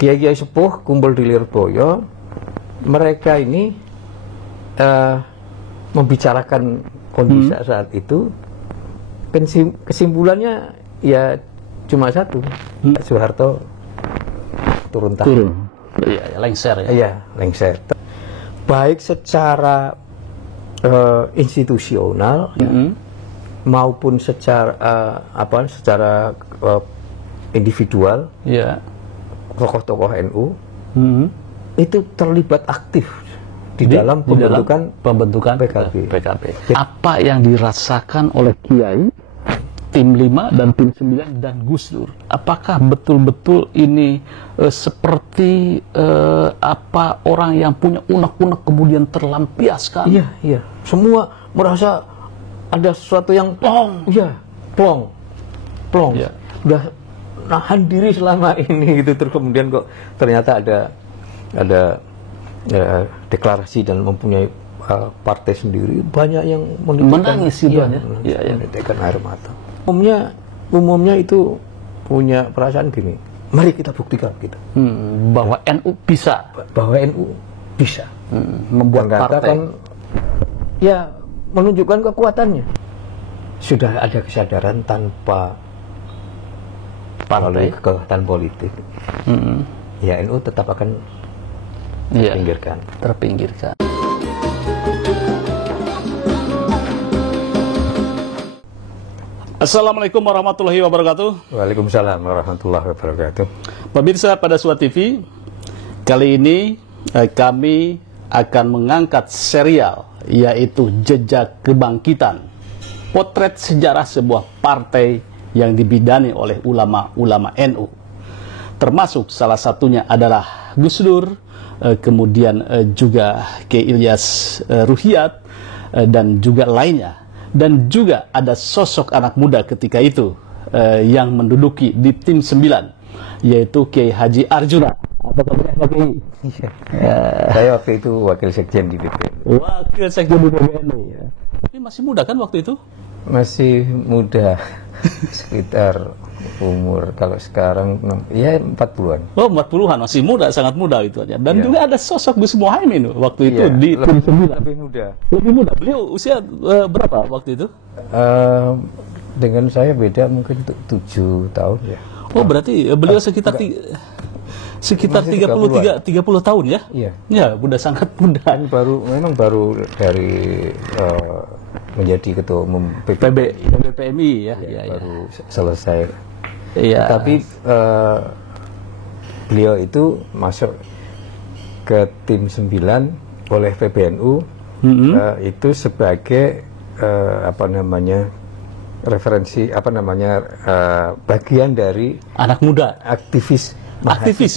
kiai-kiai sepuh kumpul di Lirboyo, mereka ini membicarakan kondisi saat itu. Kesimpulannya ya cuma satu, Soeharto turun tangan. Iya, lengser ya. Iya, lengser. Baik secara institusional maupun secara secara individual. Iya. Tokoh-tokoh NU itu terlibat aktif di dalam pembentukan PKB. Apa yang dirasakan oleh Kiai, tim 5 dan tim 9 dan Gus Dur? Apakah betul-betul ini seperti apa orang yang punya unek-unek kemudian terlampiaskan? Iya. Semua merasa ada sesuatu yang plong. Iya. Udah nahan diri selama ini gitu, terus kemudian kok ternyata ada deklarasi dan mempunyai partai sendiri, banyak yang menangis gitu ya. Menitikkan air mata. Umumnya itu punya perasaan gini, mari kita buktikan gitu. Bahwa NU bisa. Membuat partai. Ya, menunjukkan kekuatannya. Sudah ada kesadaran tanpa melalui kekuatan politik. Ya, NU tetap akan terpinggirkan. Assalamualaikum warahmatullahi wabarakatuh. Waalaikumsalam warahmatullahi wabarakatuh. Pemirsa Pada Suara TV, kali ini kami akan mengangkat serial, yaitu Jejak Kebangkitan, potret sejarah sebuah partai yang dibidani oleh ulama-ulama NU. Termasuk salah satunya adalah Gus Dur, kemudian juga Kiai Ilyas Ruhiyat, dan juga lainnya. Dan juga ada sosok anak muda ketika itu yang menduduki di tim 9, yaitu Kiai Haji Arjuna. Apa kabarnya Pak Kiai? Saya waktu itu wakil sekjen di PBNU. Wakil sekjen di PBNU. Tapi masih muda kan waktu itu? Masih muda. Sekitar umur kalau sekarang ya 40-an. Oh, 40-an, masih muda, sangat muda itu aja. Dan juga ada sosok Gus Muhaimin waktu itu di tim 9. Lebih muda. Beliau usia berapa waktu itu? Dengan saya beda mungkin 7 tahun ya. Oh, berarti beliau sekitar 30 tahun ya? Iya. Ya, sangat muda. Memang baru dari menjadi ketua umum PMI ya. Baru selesai. Iya. Tapi beliau itu masuk ke tim 9 oleh PBNU itu sebagai referensi bagian dari anak muda, aktivis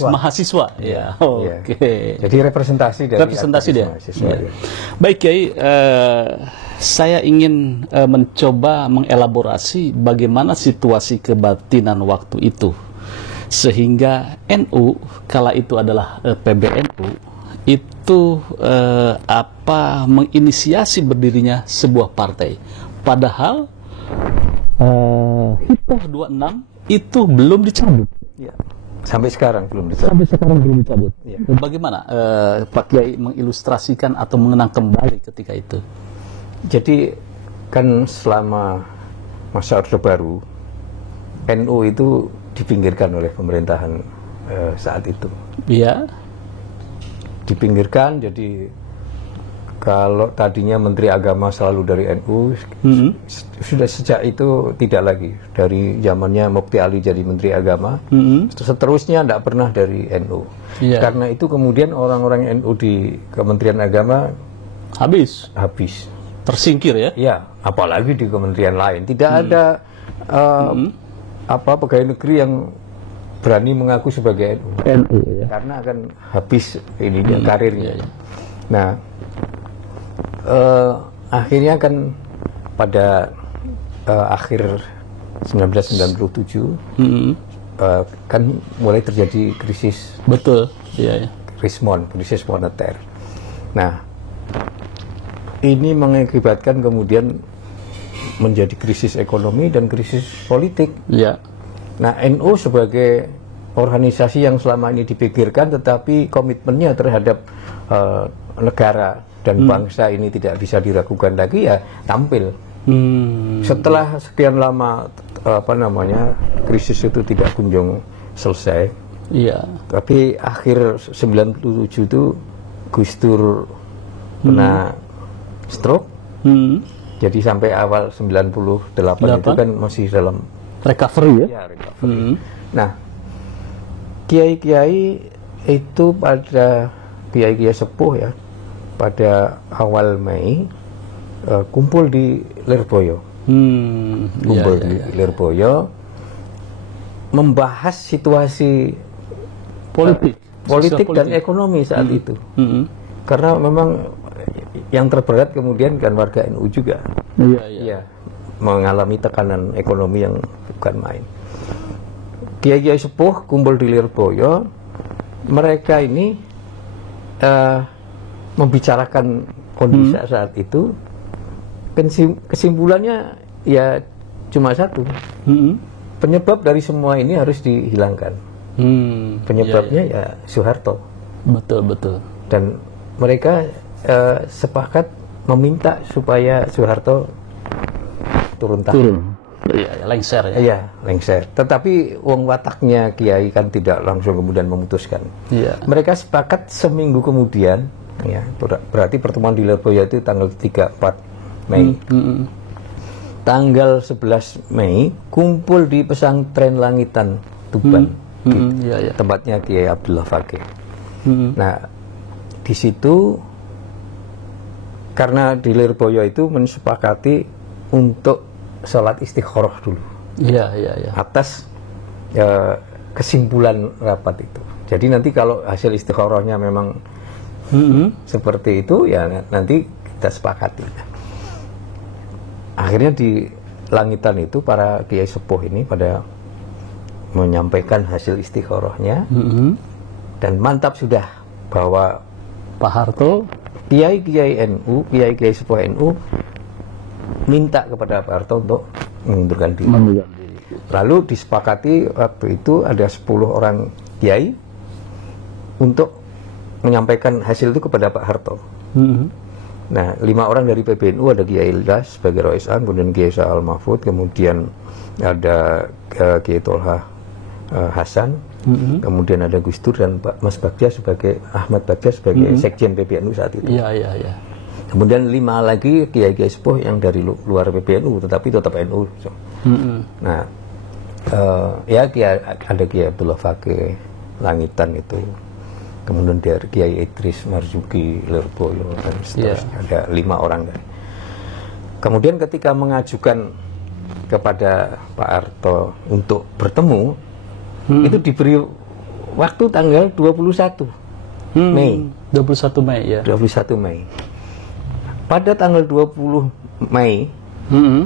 mahasiswa. Ya. Oke. Jadi representasi dia. Ya. Baik, Kiai, saya ingin mencoba mengelaborasi bagaimana situasi kebatinan waktu itu, sehingga NU kala itu adalah PBNU itu menginisiasi berdirinya sebuah partai. Padahal Hitoh 26 itu belum dicabut. Ya. Sampai sekarang belum dicabut. Ya. Bagaimana Pak Kiai mengilustrasikan atau mengenang kembali ketika itu? Jadi kan selama masa Orde Baru, NU itu dipinggirkan oleh pemerintahan saat itu. Iya. Dipinggirkan, jadi kalau tadinya Menteri Agama selalu dari NU, sudah sejak itu tidak lagi. Dari zamannya Mufti Ali jadi Menteri Agama, seterusnya tidak pernah dari NU. Yeah. Karena itu kemudian orang-orang NU di Kementerian Agama habis. Tersingkir ya? Ya, apalagi di kementerian lain. Tidak ada pegawai negeri yang berani mengaku sebagai NU. Ya. Karena akan habis karirnya. Ya. Nah, akhirnya kan pada akhir 1997 kan mulai terjadi krisis. Betul. Iya. Krisis moneter. Nah, ini mengakibatkan kemudian menjadi krisis ekonomi dan krisis politik. Iya. Nah, NU sebagai organisasi yang selama ini dipikirkan, tetapi komitmennya terhadap negara dan bangsa ini tidak bisa diragukan lagi, ya tampil. Setelah sekian lama krisis itu tidak kunjung selesai. Iya. Tapi akhir 97 itu Gus Dur kena stroke. Jadi sampai awal 98 itu kan masih dalam recovery, ya? Ya, recovery. Nah, kiai-kiai itu pada kiai-kiai sepuh ya, pada awal Mei kumpul di Lirboyo. Kumpul di Lirboyo membahas situasi politik dan ekonomi saat itu. Karena memang yang terberat kemudian kan warga NU juga. Iya. Mengalami tekanan ekonomi yang bukan main. Kiai-kiai sepuh kumpul di Lirboyo, mereka ini membicarakan kondisi saat itu. Kesimpulannya ya cuma satu, penyebab dari semua ini harus dihilangkan. Penyebabnya ya Soeharto. Betul. Dan mereka sepakat meminta supaya Soeharto turun tangan. Iya, lengser ya. Iya, lengser. Tetapi wong wataknya kiai kan tidak langsung kemudian memutuskan. Iya. Mereka sepakat seminggu kemudian, ya, berarti pertemuan di Lirboyo itu tanggal 3-4 Mei. Tanggal 11 Mei kumpul di pesantren Langitan Tuban. Tempatnya Kiai Abdullah Fakih. Nah, di situ karena di Lirboyo itu mensepakati untuk sholat istikharah dulu. Iya. Atas kesimpulan rapat itu. Jadi nanti kalau hasil istikharahnya memang seperti itu, ya nanti kita sepakati. Akhirnya di Langitan itu para kiai sepuh ini pada menyampaikan hasil istikharahnya, dan mantap sudah bahwa Pak Harto, kiai-kiai NU, kiai-kiai sepuh NU minta kepada Pak Harto untuk mengundurkan diri. Lalu disepakati waktu itu ada 10 orang kiai untuk menyampaikan hasil itu kepada Pak Harto. Nah, 5 orang dari PBNU, ada Kiai Ilyas sebagai Rois Am, kemudian Kiai Sa'al Mahfud, kemudian ada Kiai Tolha Hasan, kemudian ada Gus Dur dan Mas Bagja sebagai Ahmad Bagja sebagai Sekjen PBNU saat itu. Iya. Kemudian 5 lagi kiai-kiai sepuh yang dari luar PBNU tetapi tetap NU. Nah, ya ada Kiai Abdullah Fakih Langitan itu. Kemudian dari Kiai Idris Marzuki Lirboyo dan seterusnya. Ada 5 orang. Kemudian ketika mengajukan kepada Pak Harto untuk bertemu, itu diberi waktu tanggal 21 Mei. 21 Mei ya. 21 Mei. Pada tanggal 20 Mei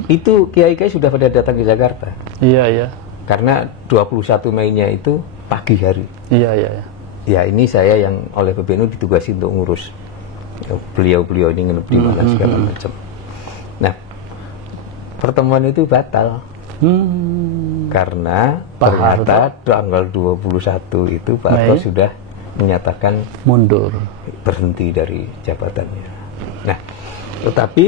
itu kiai-kiai sudah pada datang ke Jakarta. Iya. Karena 21 Mei-nya itu pagi hari. Iya. Ya, ini saya yang oleh PBNU ditugasi untuk ngurus beliau-beliau ini nginep di mana segala macam. Nah, pertemuan itu batal. Karena ternyata tanggal 21 itu Pak Harto sudah menyatakan mundur, berhenti dari jabatannya. Nah, tetapi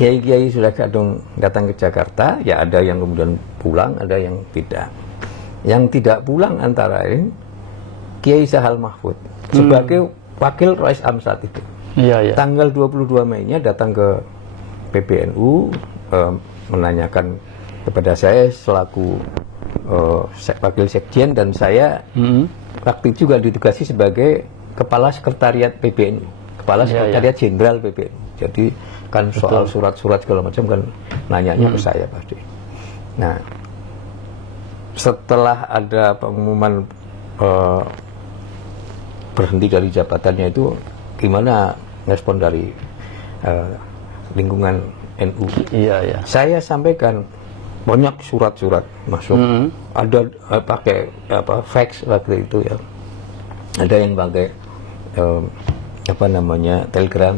kiai-kiai sudah kadung datang ke Jakarta, ya ada yang kemudian pulang, ada yang tidak. Yang tidak pulang antara lain Kiai Sa'al Mahfud sebagai wakil Rois Am saat itu. Iya. Tanggal 22 Mei-nya datang ke PBNU menanyakan kepada saya selaku wakil sekjen, dan saya waktu itu juga ditugasi sebagai kepala sekretariat PBNU, kepala sekretariat jenderal PBNU. Jadi kan soal surat-surat segala macam kan nanyanya ke saya pasti. Nah, setelah ada pengumuman berhenti dari jabatannya itu, gimana respon dari lingkungan NU? Iya. Saya sampaikan banyak surat-surat masuk. Ada pakai fax waktu itu ya. Ada yang pakai Telegram.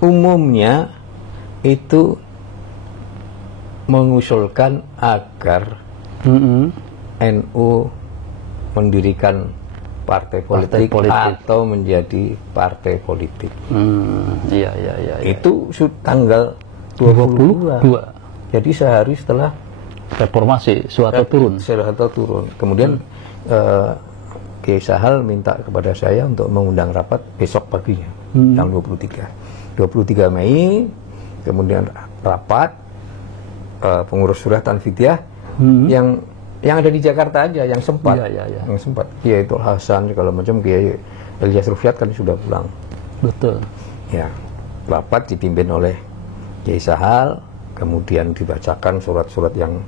Umumnya itu mengusulkan agar NU mendirikan partai politik atau menjadi partai politik. Iya. Itu tanggal 22. Jadi sehari setelah reformasi, Soeharto turun. Kemudian Kiai Sahal minta kepada saya untuk mengundang rapat besok paginya, tanggal 23 Mei. Kemudian rapat pengurus surah Tanfidiyah yang ada di Jakarta aja, yang sempat, yang sempat. Kiai Tul Hasan segala macam, Kiai Ilyas Rufiat kan sudah pulang. Betul. Ya, rapat dipimpin oleh Kiai Sahal, kemudian dibacakan surat-surat yang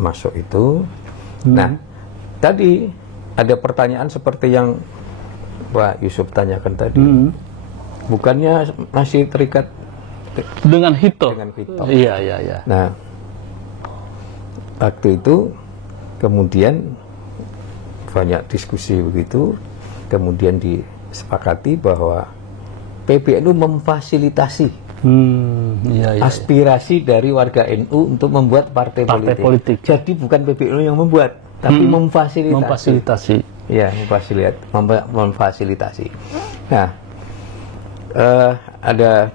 masuk itu. Nah, tadi ada pertanyaan seperti yang Pak Yusuf tanyakan tadi. Bukannya masih terikat dengan hitoh? Dengan hitoh. Iya. Nah, waktu itu kemudian banyak diskusi begitu, kemudian disepakati bahwa PBNU memfasilitasi aspirasi dari warga NU untuk membuat partai politik. Jadi bukan PBNU yang membuat, tapi memfasilitasi. Ya, memfasilitasi. Nah, ada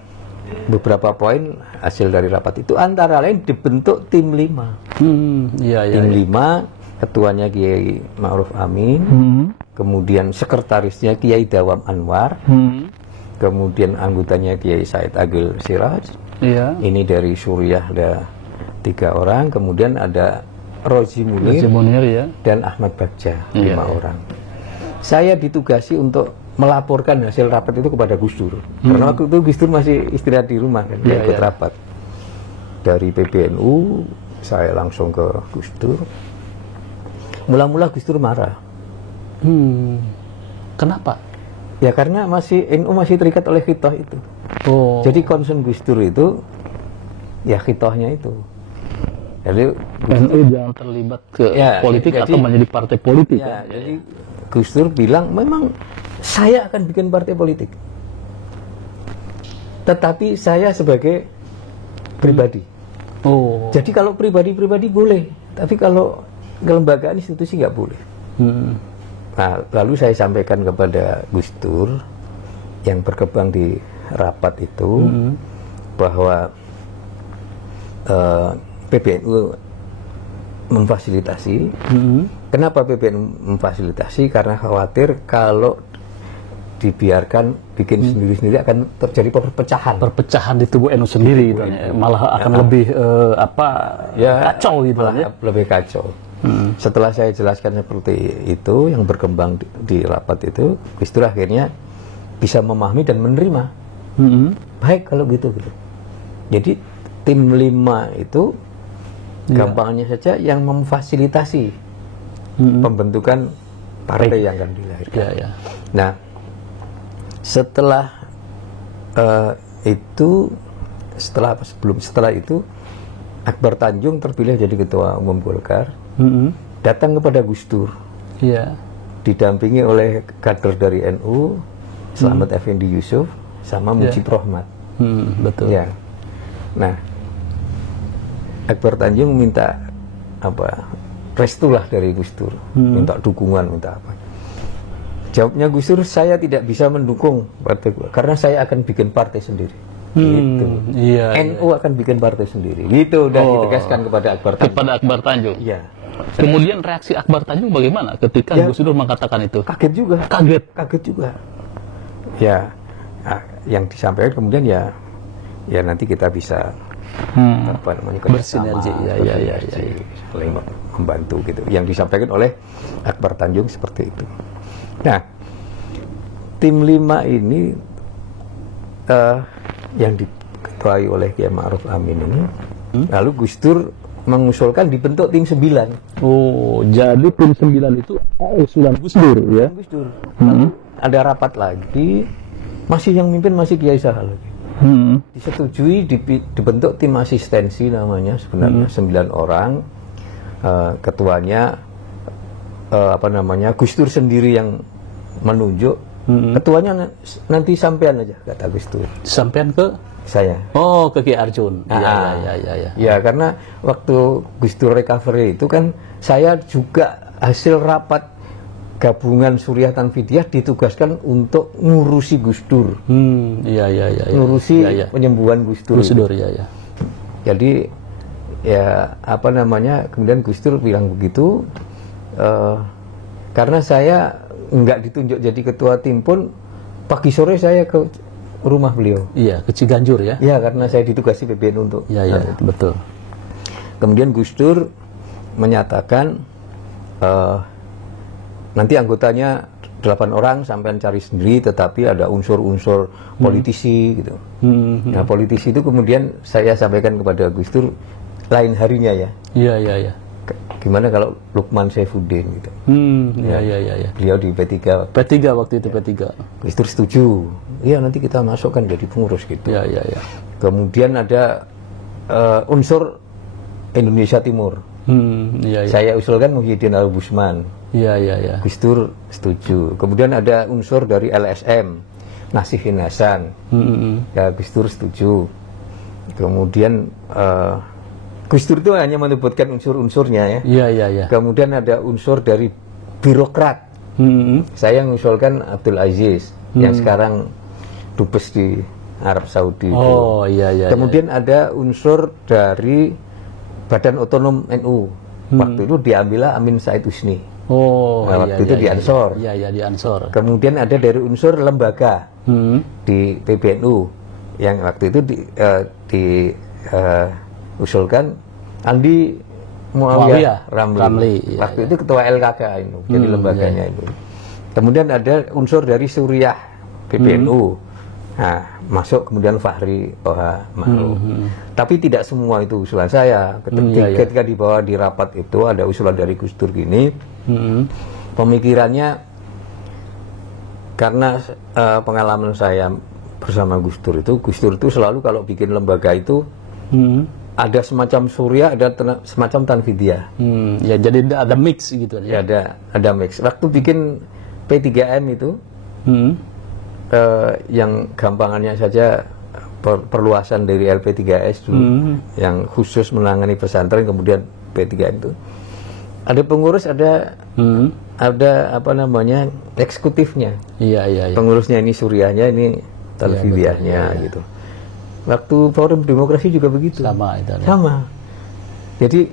beberapa poin hasil dari rapat itu, antara lain dibentuk tim 5. Tim 5, ketuanya Kiai Ma'ruf Amin, kemudian sekretarisnya Kiai Dawam Anwar, kemudian anggotanya Kiai Said Agil Siraj. Ini dari Suriah ada 3 orang, kemudian ada Rozi Munir dan Ahmad Bagja, 5 orang. Saya ditugasi untuk melaporkan hasil rapat itu kepada Gus Dur, karena waktu itu Gus Dur masih istirahat di rumah kan, ikut rapat. Dari PBNU saya langsung ke Gus Dur. Mula-mula Gus Dur marah. Kenapa? Ya karena NU masih terikat oleh khitoh itu. Jadi concern Gus Dur itu ya khitohnya itu. Jadi NU jangan terlibat ke politik atau menjadi partai politik. Jadi Gus Dur bilang memang saya akan bikin partai politik, tetapi saya sebagai pribadi. Jadi kalau pribadi boleh, tapi kalau kelembagaan institusi nggak boleh. Nah, lalu saya sampaikan kepada Gus Dur yang berkembang di rapat itu bahwa PBNU memfasilitasi. Kenapa PBNU memfasilitasi? Karena khawatir kalau dibiarkan bikin sendiri-sendiri akan terjadi perpecahan di tubuh NU sendiri gitu, malah akan lebih kacau gitu lebih kacau. Setelah saya jelaskan seperti itu, yang berkembang di rapat itu, Gus Dur akhirnya bisa memahami dan menerima. Baik kalau gitu. Jadi tim 5 itu gampangnya saja yang memfasilitasi pembentukan partai yang akan dilahirkan. Nah, setelah itu Akbar Tanjung terpilih jadi ketua umum Golkar, datang kepada Gus Dur, didampingi oleh kader dari NU, Slamet Effendi Yusuf sama Mujib Rohmat. Betul. Ya. Nah, Akbar Tanjung minta restulah dari Gus Dur, minta dukungan, minta apa. Jawabnya Gus Dur, saya tidak bisa mendukung partai gua karena saya akan bikin partai sendiri. Gitu. NU akan bikin partai sendiri. Gitu udah ditegaskan kepada Akbar Tanjung. Iya. Kemudian reaksi Akbar Tanjung bagaimana ketika Gus Dur mengatakan itu? Kaget juga. Kaget juga. Ya, yang disampaikan kemudian ya nanti kita bisa bersinergi, saling membantu gitu. Yang disampaikan oleh Akbar Tanjung seperti itu. Nah, tim 5 ini yang diketuai oleh Kiai Ma'ruf Amin ini, lalu Gus Dur mengusulkan dibentuk tim 9. Jadi tim 9 itu usulan Gus Dur ya? Gus Dur. Ada rapat lagi, yang mimpin masih Kiai Sahal lagi. Disetujui dibentuk tim asistensi namanya, sebenarnya 9 orang. Ketuanya Gus Dur sendiri yang menunjuk. Ketuanya nanti sampean aja, kata Gus Dur. Sampean ke saya. Oh, ke Ki Arjun. Iya. Ya, karena waktu Gus Dur recovery itu kan saya juga hasil rapat gabungan Suriah Tanfidiyah ditugaskan untuk ngurusi Gus Dur. Iya. Ngurusi penyembuhan Gus Dur. Iya. Jadi ya apa namanya, kemudian Gus Dur bilang begitu, karena saya nggak ditunjuk jadi ketua tim pun, pagi sore saya ke rumah beliau. Iya, ke Ciganjur ya. Iya, karena saya ditugasi PBNU untuk. Iya, betul. Kemudian Gus Dur menyatakan nanti anggotanya 8 orang, sampean cari sendiri, tetapi ada unsur-unsur politisi gitu. Nah, politisi itu kemudian saya sampaikan kepada Gus Dur lain harinya ya. Iya. Gimana kalau Lukman Saifuddin gitu. Iya. Beliau di P3 waktu itu. P3. Gus Dur setuju. Iya, nanti kita masukkan jadi pengurus gitu. Iya. Kemudian ada unsur Indonesia Timur. Iya. Saya usulkan Muhyiddin Al-Busman. Iya. Gus Dur setuju. Kemudian ada unsur dari LSM, Nasihin Hasan. Ya, Gus Dur setuju. Kemudian Gus Dur itu hanya menyebutkan unsur-unsurnya ya. Iya. Kemudian ada unsur dari birokrat. Saya mengusulkan Abdul Aziz yang sekarang dubes di Arab Saudi. Oh, iya. Kemudian ada unsur dari Badan Otonom NU. Waktu itu diambillah Amin Said Husni. Oh, nah, waktu itu di Ansor. Iya, di Ansor. Kemudian ada dari unsur lembaga di PBNU yang waktu itu usulkan Andi Muawiyah Ramli. Waktu itu ketua LKK itu, jadi lembaganya itu. Kemudian ada unsur dari Suriah PBNU. Nah, masuk kemudian Fahri Toha Ma'ruf. Tapi tidak semua itu usulan saya. Ketika dibawa di rapat itu ada usulan dari Gus Dur gini. Pemikirannya, karena pengalaman saya bersama Gus Dur itu selalu kalau bikin lembaga itu ada semacam Suriah, ada semacam Tanfidiyah. Ya, jadi ada mix gitu ya. Ada mix. Waktu bikin P3M itu yang gampangannya saja perluasan dari LP3S dulu, yang khusus menangani pesantren, kemudian P3M itu ada pengurus, ada apa namanya, eksekutifnya. Iya. Pengurusnya ini Suriahnya, ini Tanfidiyahnya gitu. Waktu Forum Demokrasi juga begitu. Sama itu. Sama. Jadi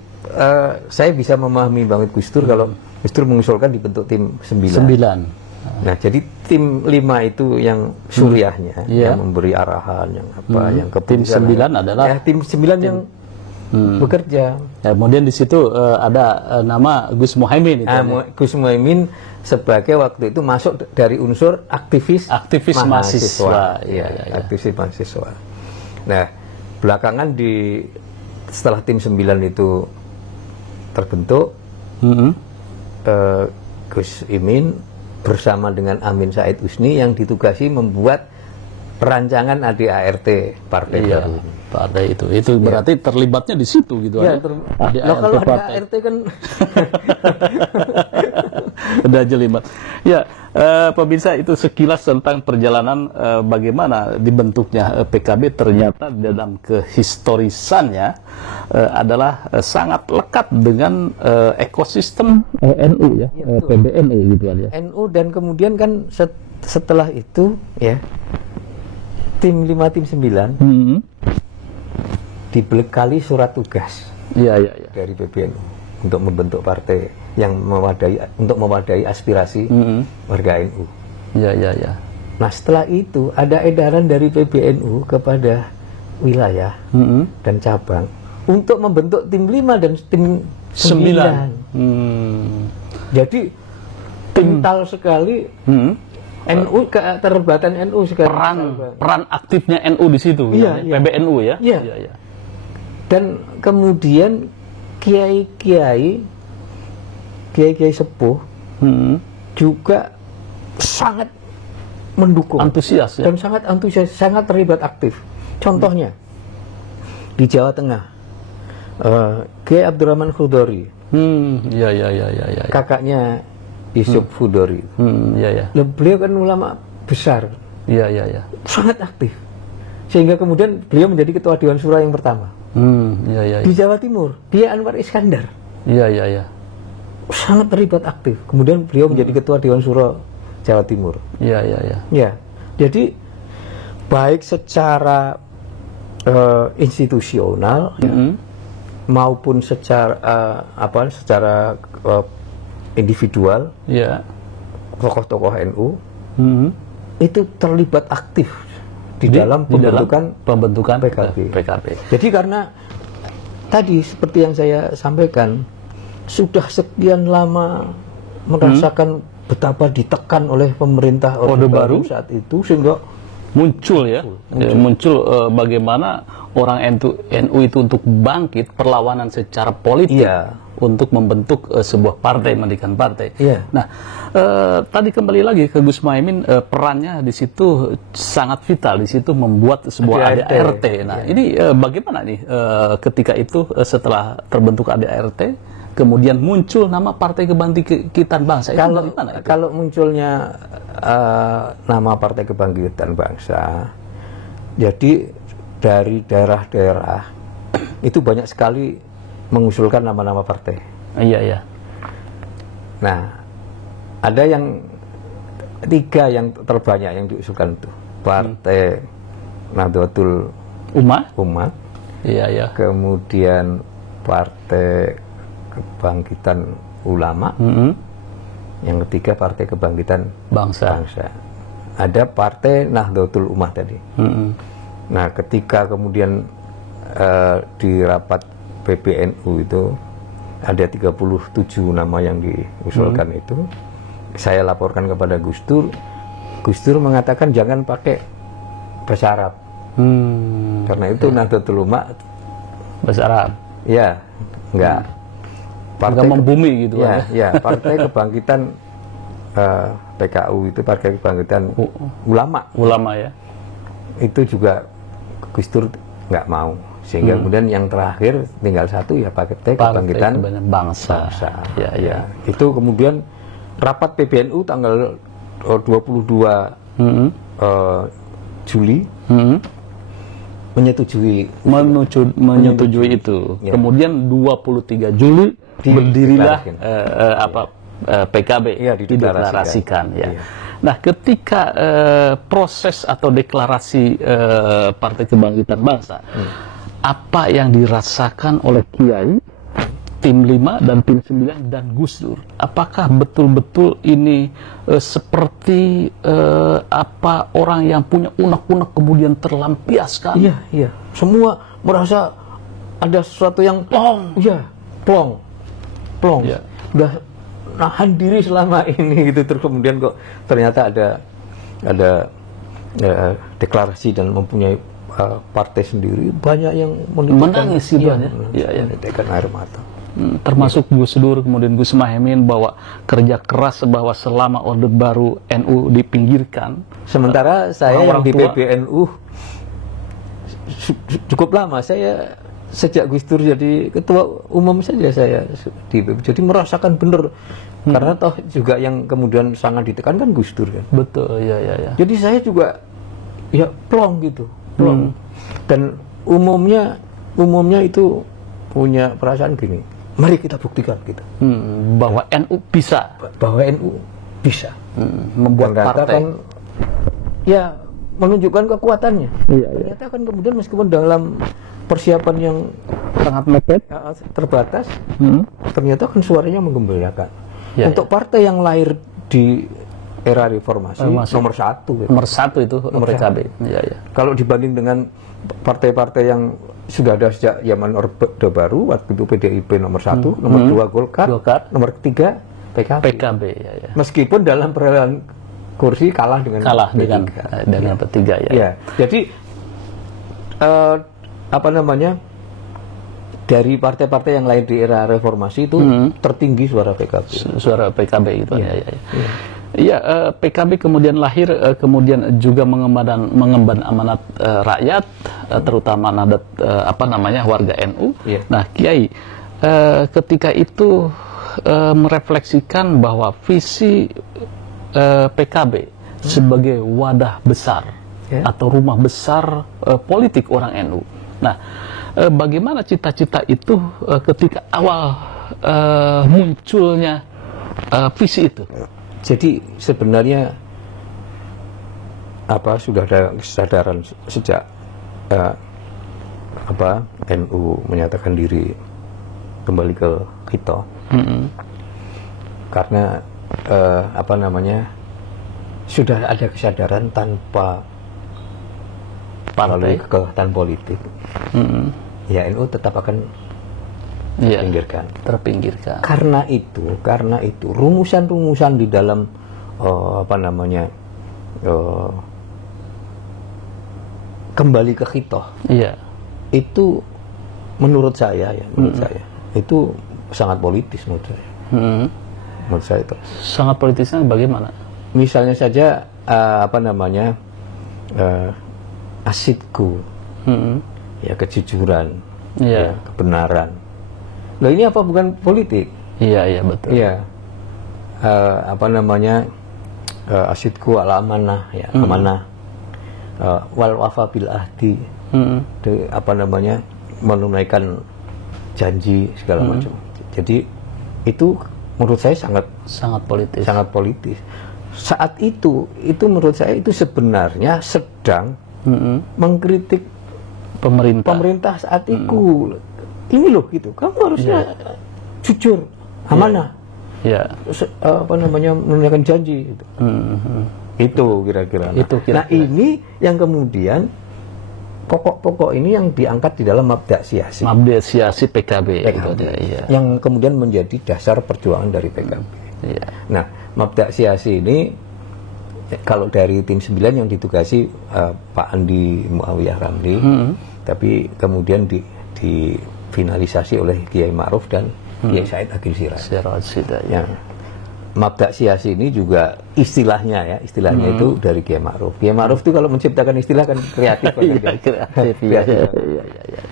saya bisa memahami banget Gus Dur kalau Gus Dur mengusulkan dibentuk tim 9. Nah, jadi tim 5 itu yang Suriahnya, yang memberi arahan, yang apa, yang keputusan. Tim 9 adalah tim 9 yang bekerja. Ya, kemudian di situ ada nama Gus Muhaimin. Gus Muhaimin sebagai waktu itu masuk dari unsur aktivis mahasiswa. Aktivis mahasiswa. Nah, belakangan setelah tim 9 itu terbentuk, Gus Imin bersama dengan Amin Said Husni yang ditugasi membuat rancangan ADART partai baru. Partai itu berarti terlibatnya di situ gitu ya. Kalau ADART kan udah jelimet. Ya, pemirsa, itu sekilas tentang perjalanan bagaimana dibentuknya PKB. Ternyata dalam kehistorisannya adalah sangat lekat dengan ekosistem NU ya, PBNU gitu aja. NU, dan kemudian kan setelah itu ya tim 5 tim 9 dibekali surat tugas dari PBNU untuk membentuk partai yang mewadai aspirasi warga NU. Iya. Nah, setelah itu ada edaran dari PBNU kepada wilayah dan cabang untuk membentuk tim 5 dan tim 9. Jadi kental sekali NU, keterlibatan NU sekarang. Peran aktifnya NU di situ, PBNU ya. Iya. Dan kemudian kiai-kiai sepuh juga sangat mendukung, antusias ya? Dan sangat antusias, sangat terlibat aktif. Contohnya di Jawa Tengah, Kiai Abdurrahman Khudori, kakaknya Yusuf Khudori, Beliau kan ulama besar, sangat aktif. Sehingga kemudian beliau menjadi ketua Dewan Syura yang pertama. Iya. Di Jawa Timur, dia Anwar Iskandar. Iya. Sangat terlibat aktif. Kemudian beliau menjadi ketua Dewan Syura Jawa Timur. Iya. Ya, jadi baik secara institusional maupun secara secara individual, tokoh-tokoh NU itu terlibat aktif di dalam pembentukan PKB. Jadi karena tadi seperti yang saya sampaikan, sudah sekian lama merasakan betapa ditekan oleh pemerintah Orde Baru saat itu, sehingga muncul bagaimana orang NU itu untuk bangkit perlawanan secara politik untuk membentuk sebuah partai, mendirikan partai. Nah, tadi kembali lagi ke Gus Muhaimin, perannya di situ sangat vital, di situ membuat sebuah ADART. Nah, ini bagaimana nih ketika itu setelah terbentuk ADART, kemudian muncul nama Partai Kebangkitan Bangsa. Kalau munculnya nama Partai Kebangkitan Bangsa, jadi dari daerah-daerah itu banyak sekali mengusulkan nama-nama partai. Iya. Nah, ada yang 3 yang terbanyak yang diusulkan itu. Partai Nahdlatul Umat. Iya. Kemudian Partai Kebangkitan Ulama. Yang ketiga Partai Kebangkitan Bangsa. Ada Partai Nahdlatul Umat tadi. Nah, ketika kemudian di rapat PBNU itu ada 37 nama yang diusulkan itu, saya laporkan kepada Gus Dur. Gus Dur mengatakan jangan pakai bahasa Arab, karena itu Nahdlatul Umat bahasa Arab. Ya, enggak. Partai membumi gitu kan. Ya, Partai Kebangkitan PKU itu Partai Kebangkitan Ulama ya. Itu juga Gus Dur nggak mau, sehingga kemudian yang terakhir tinggal satu ya Partai Kebangkitan Bangsa. Ya. Itu kemudian rapat PBNU tanggal 22 Juli menyetujui itu. Kemudian 23 Juli berdirilah PKB dideklarasikan. Nah, ketika proses atau deklarasi Partai Kebangkitan Bangsa, apa yang dirasakan oleh Kiai, tim 5 dan tim 9 dan Gus Dur? Apakah betul-betul ini seperti orang yang punya unek-unek kemudian terlampiaskan? Iya. Semua merasa ada sesuatu yang plong. Udah nahan diri selama ini gitu, terus kemudian kok ternyata ada deklarasi dan mempunyai partai sendiri, banyak yang menangis gitu ya. Menitikan air mata. Termasuk Gus Dur, kemudian Gus Muhaimin, bahwa kerja keras bahwa selama Orde Baru NU dipinggirkan. Sementara saya yang di PBNU cukup lama, saya sejak Gus Dur jadi ketua umum saja saya jadi merasakan benar, karena toh juga yang kemudian sangat ditekan kan Gus Dur kan. Betul, ya. Jadi saya juga ya plong. Dan umumnya itu punya perasaan gini, mari kita buktikan gitu. Bahwa NU bisa. Membuat partai. Kan, ya menunjukkan kekuatannya. Ternyata kan kemudian meskipun dalam persiapan yang sangat mepet, terbatas, ternyata kan suaranya menggembirakan. Untuk partai yang lahir di era reformasi, nomor satu itu PKB. Kalau dibanding dengan partai-partai yang sudah ada sejak zaman Orde Baru, waktu itu PDIP nomor 1, nomor 2 Golkar, nomor 3 PKB. Meskipun dalam perolehan kursi kalah dengan P3 ya. Jadi dari partai-partai yang lain di era reformasi itu tertinggi suara PKB. Suara PKB itu PKB kemudian lahir, kemudian juga mengemban amanat rakyat, terutama warga NU. Nah, Kiai, ketika itu merefleksikan bahwa visi PKB sebagai wadah besar atau rumah besar politik orang NU. Nah, bagaimana cita-cita itu ketika awal munculnya visi itu? Jadi sebenarnya sudah ada kesadaran sejak NU menyatakan diri kembali ke kita, karena sudah ada kesadaran tanpa melalui kekehatan politik, ya NU tetap akan terpinggirkan. Karena itu rumusan-rumusan di dalam kembali ke khitoh, itu menurut saya itu sangat politis menurut saya. Menurut saya itu sangat politisnya bagaimana? Misalnya saja asidku, ya kejujuran, ya kebenaran. Loh, ini apa bukan politik? Iya betul. Iya. Asidku al amanah, ya amanah. Wal wafa bil ahdi. Menunaikan janji segala macam. Jadi itu menurut saya sangat politis. Saat itu menurut saya itu sebenarnya sedang mengkritik pemerintah saat itu. Ini loh gitu, kamu harusnya jujur, amanah, menunaikan janji gitu. Itu kira-kira. Nah ini yang kemudian pokok-pokok ini yang diangkat di dalam mabda' siasi PKB. Yang kemudian menjadi dasar perjuangan dari PKB. Nah, mabda' siasi ini kalau dari tim 9 yang ditugasi Pak Andi Muawiyah Ramli, tapi kemudian difinalisasi oleh Kiai Ma'ruf dan Kiai Said Agil Siraj. Mabda' siasi ini juga istilahnya itu dari Kiai Ma'ruf. Kiai Ma'ruf itu kalau menciptakan istilah kan kreatif.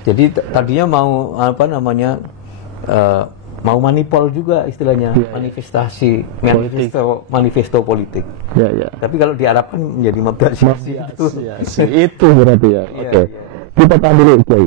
Jadi tadinya mau mau manipol juga istilahnya, manifesto politik. Tapi kalau diharapkan menjadi mabda' siasi itu berarti ya. Oke. Kita tahan dulu, Kiai.